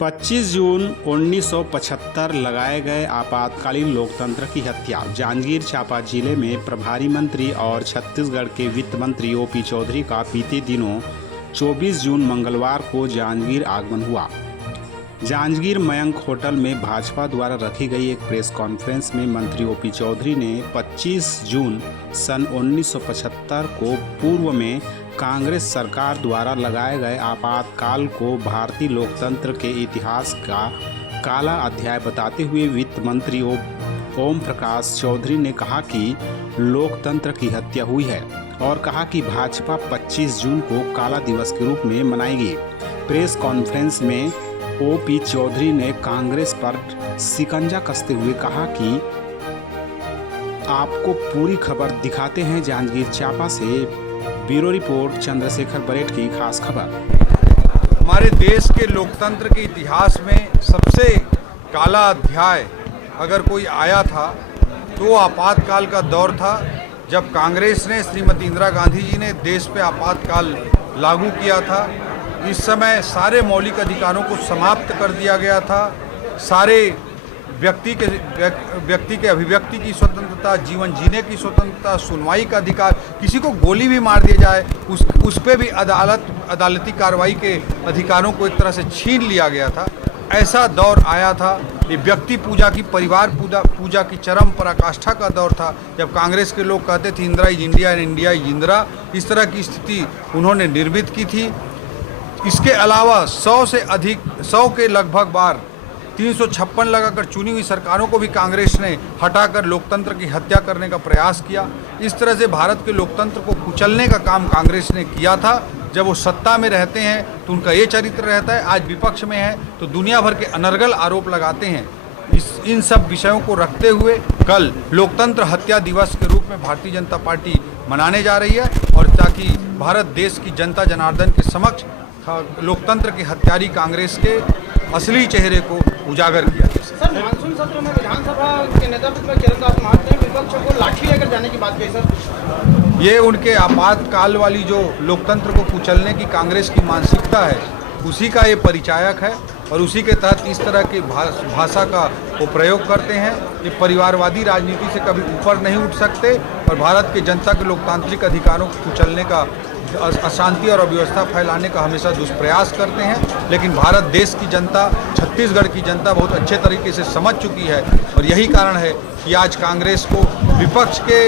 25 जून 1975 लगाए गए आपातकालीन लोकतंत्र की हत्या। जांजगीर चांपा जिले में प्रभारी मंत्री और छत्तीसगढ़ के वित्त मंत्री ओपी चौधरी का बीते दिनों 24 जून मंगलवार को जांजगीर आगमन हुआ। जांजगीर मयंक होटल में भाजपा द्वारा रखी गई एक प्रेस कॉन्फ्रेंस में मंत्री ओपी चौधरी ने 25 जून सन 1975 को पूर्व में कांग्रेस सरकार द्वारा लगाए गए आपातकाल को भारतीय लोकतंत्र के इतिहास का काला अध्याय बताते हुए वित्त मंत्री ओम प्रकाश चौधरी ने कहा कि लोकतंत्र की हत्या हुई है और कहा कि भाजपा 25 जून को काला दिवस के रूप में मनाएगी। प्रेस कॉन्फ्रेंस में ओपी चौधरी ने कांग्रेस पर शिकंजा कसते हुए कहा कि आपको पूरी खबर दिखाते हैं। जांजगीर चांपा से ब्यूरो रिपोर्ट चंद्रशेखर बरेट की खास खबर। हमारे देश के लोकतंत्र के इतिहास में सबसे काला अध्याय अगर कोई आया था तो आपातकाल का दौर था, जब कांग्रेस ने श्रीमती इंदिरा गांधी जी ने देश पे आपातकाल लागू किया था। इस समय सारे मौलिक अधिकारों को समाप्त कर दिया गया था। सारे व्यक्ति के अभिव्यक्ति की स्वतंत्रता, जीवन जीने की स्वतंत्रता, सुनवाई का अधिकार, किसी को गोली भी मार दी जाए उस पे भी अदालती कार्रवाई के अधिकारों को एक तरह से छीन लिया गया था। ऐसा दौर आया था। ये व्यक्ति पूजा की, परिवार पूजा की चरम पराकाष्ठा का दौर था, जब कांग्रेस के लोग कहते थे Indira is India and India is Indira. इस तरह की स्थिति उन्होंने निर्मित की थी। इसके अलावा 100 के लगभग बार 356 लगाकर चुनी हुई सरकारों को भी कांग्रेस ने हटाकर लोकतंत्र की हत्या करने का प्रयास किया। इस तरह से भारत के लोकतंत्र को कुचलने का काम कांग्रेस ने किया था। जब वो सत्ता में रहते हैं तो उनका ये चरित्र रहता है, आज विपक्ष में है तो दुनिया भर के अनर्गल आरोप लगाते हैं। इन सब विषयों को रखते हुए कल लोकतंत्र हत्या दिवस के रूप में भारतीय जनता पार्टी मनाने जा रही है, और ताकि भारत देश की जनता जनार्दन के समक्ष लोकतंत्र के हत्यारी कांग्रेस के असली चेहरे को उजागर किया। सर, मानसून सत्र में विधानसभा के नेतृत्व में चरणदास महंत ने विपक्ष को लाठी लेकर जाने की बात कही। सर, ये उनके आपातकाल वाली जो लोकतंत्र को कुचलने की कांग्रेस की मानसिकता है, उसी का ये परिचायक है और उसी के तहत इस तरह की भाषा का वो प्रयोग करते हैं। ये परिवारवादी राजनीति से कभी ऊपर नहीं उठ सकते और भारत के जनता के लोकतांत्रिक अधिकारों को कुचलने का, अशांति और अव्यवस्था फैलाने का हमेशा दुष्प्रयास करते हैं। लेकिन भारत देश की जनता, छत्तीसगढ़ की जनता बहुत अच्छे तरीके से समझ चुकी है और यही कारण है कि आज कांग्रेस को विपक्ष के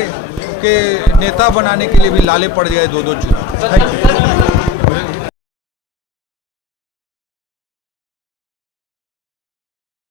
नेता बनाने के लिए भी लाले पड़ गए 2-2 चुनाव। Thank you.